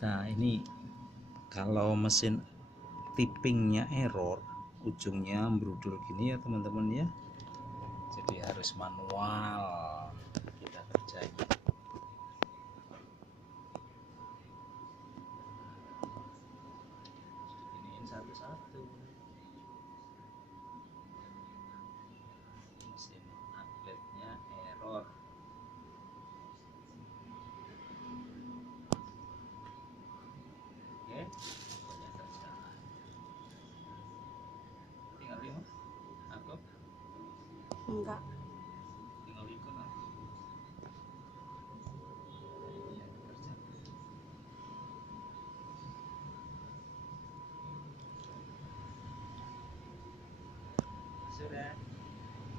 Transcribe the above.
Nah ini kalau mesin tippingnya error, ujungnya berudul gini ya teman-teman ya, jadi harus manual kita kerjanya. Iniin satu-satu. Mesin update-nya error. Oke, pokoknya kerjaan. Tinggal lima. Aku Enggak. tinggal ikut aku. Ya, kerja. Sudah.